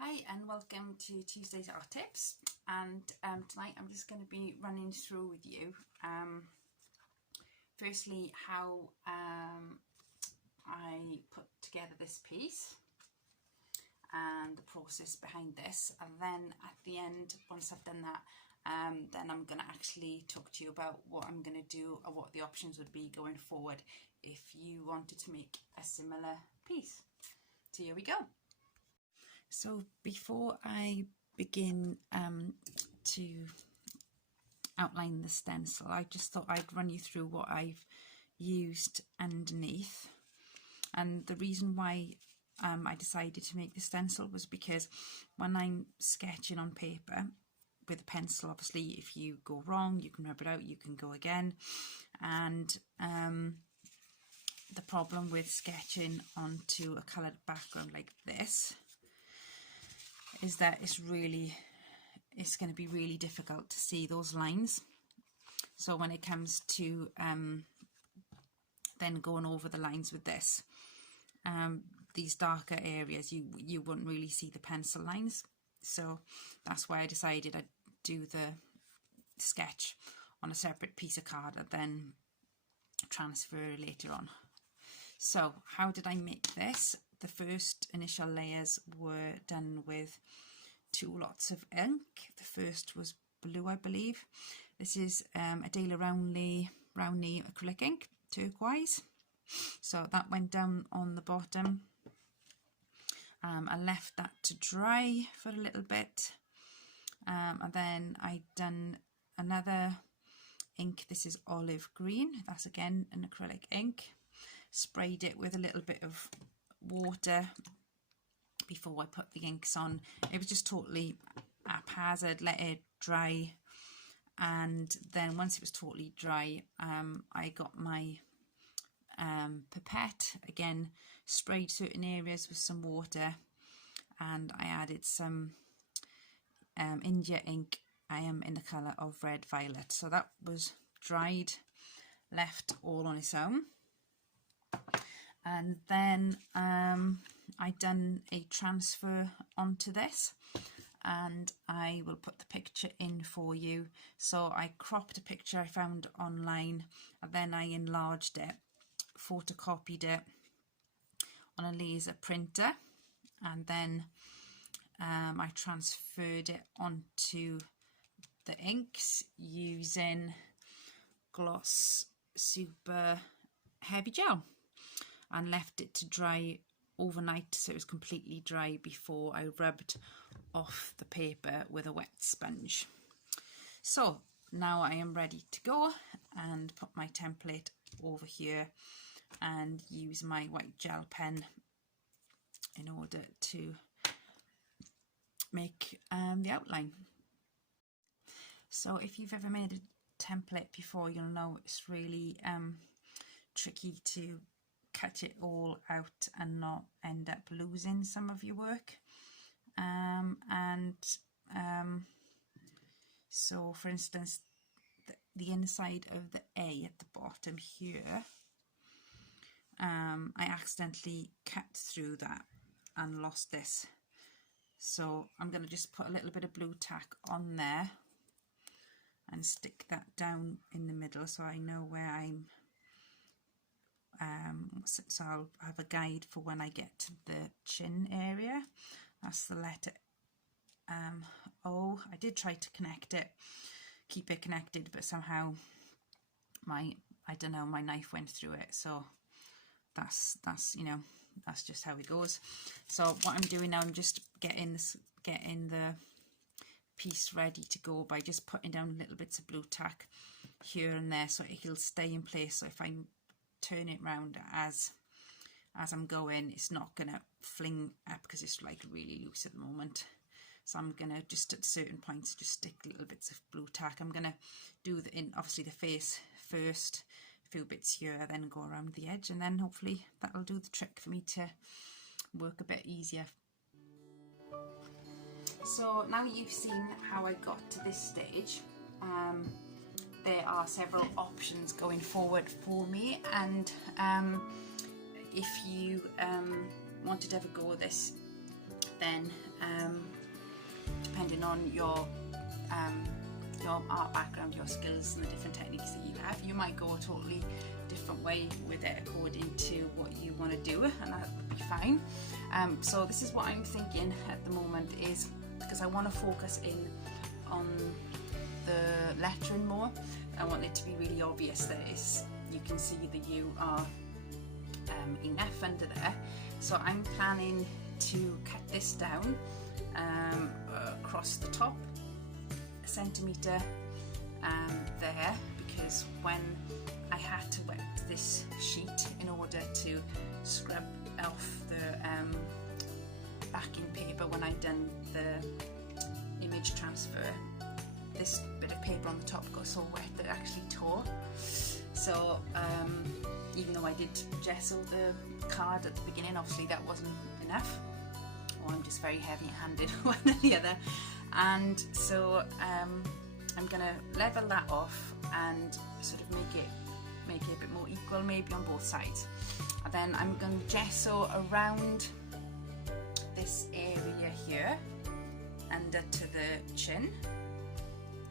Hi and welcome to Tuesday's Art Tips, and tonight I'm just going to be running through with you firstly how I put together this piece and the process behind this, and then at the end, once I've done that, then I'm going to actually talk to you about what I'm going to do or what the options would be going forward if you wanted to make a similar piece. So here we go. So before I begin to outline the stencil, I just thought I'd run you through what I've used underneath. And the reason why I decided to make the stencil was because when I'm sketching on paper with a pencil, obviously if you go wrong you can rub it out, you can go again, and the problem with sketching onto a coloured background like this is that it's going to be really difficult to see those lines. So when it comes to then going over the lines with this, these darker areas, you wouldn't really see the pencil lines. So that's why I decided I'd do the sketch on a separate piece of card and then transfer later on. So how did I make this? The first initial layers were done with 2 lots of ink. The first was blue, I believe. This is a Daler Rowney acrylic ink, turquoise. So that went down on the bottom. I left that to dry for a little bit, and then I done another ink. This is olive green. That's again an acrylic ink. Sprayed it with a little bit of water before I put the inks on. It was just totally haphazard, let it dry, and then once it was totally dry, I got my pipette, again sprayed certain areas with some water, and I added some India ink. I am in the colour of red violet, so that was dried, left all on its own. And then I done a transfer onto this, and I will put the picture in for you. So I cropped a picture I found online, and then I enlarged it, photocopied it on a laser printer, and then I transferred it onto the inks using Gloss Super Heavy Gel, and left it to dry overnight so it was completely dry before I rubbed off the paper with a wet sponge. So now I am ready to go and put my template over here and use my white gel pen in order to make the outline. So if you've ever made a template before, you'll know it's really tricky to cut it all out and not end up losing some of your work. So for instance, the inside of the A at the bottom here, I accidentally cut through that and lost this. So I'm going to just put a little bit of blue tack on there and stick that down in the middle so I know where I'm so I'll have a guide for when I get to the chin area. That's the letter O. I did try to connect it, keep it connected, but somehow my knife went through it. So that's just how it goes. So what I'm doing now, I'm just getting the piece ready to go by just putting down little bits of blue tack here and there so it'll stay in place. So if I turn it round as I'm going, it's not gonna fling up because it's like really loose at the moment. So I'm gonna just at certain points just stick little bits of blue tack. I'm gonna do obviously the face first, a few bits here, then go around the edge, and then hopefully that'll do the trick for me to work a bit easier. So now you've seen how I got to this stage. There are several options going forward for me, and if you wanted to have a go at this, then depending on your art background, your skills and the different techniques that you have. You might go a totally different way with it according to what you want to do, and that would be fine. So this is what I'm thinking at the moment, is because I want to focus in on the lettering more. I want it to be really obvious that you can see that you are enough under there. So I'm planning to cut this down across the top a centimetre there, because when I had to wet this sheet in order to scrub off the backing paper when I'd done the image transfer, this bit of paper on the top got so wet that it actually tore. So even though I did gesso the card at the beginning, obviously that wasn't enough, or I'm just very heavy-handed, one or the other. And so I'm gonna level that off and sort of make it a bit more equal, maybe on both sides. And then I'm going to gesso around this area here, under to the chin,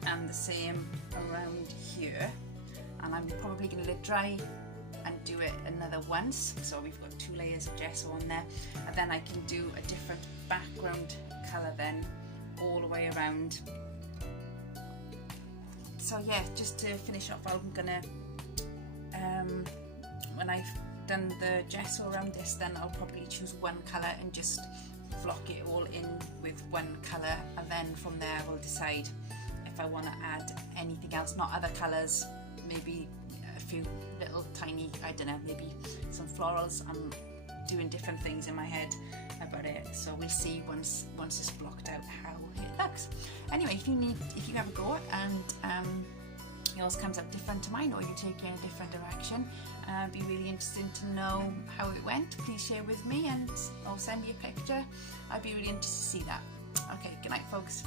and the same around here. And I'm probably going to let it dry and do it another once. So we've got 2 layers of gesso on there, and then I can do a different background colour then all the way around. So yeah, just to finish off, I'm gonna when I've done the gesso around this, then I'll probably choose one colour and just flock it all in with one colour, and then from there I will decide if I want to add anything else, not other colours, maybe a few little tiny, I don't know, maybe some florals. I'm doing different things in my head about it, so we'll see once it's blocked out how it looks. Anyway, if you have a go and yours comes up different to mine, or you take it in a different direction, be really interested to know how it went. Please share with me, and or send me a picture. I'd be really interested to see that. Okay, good night folks.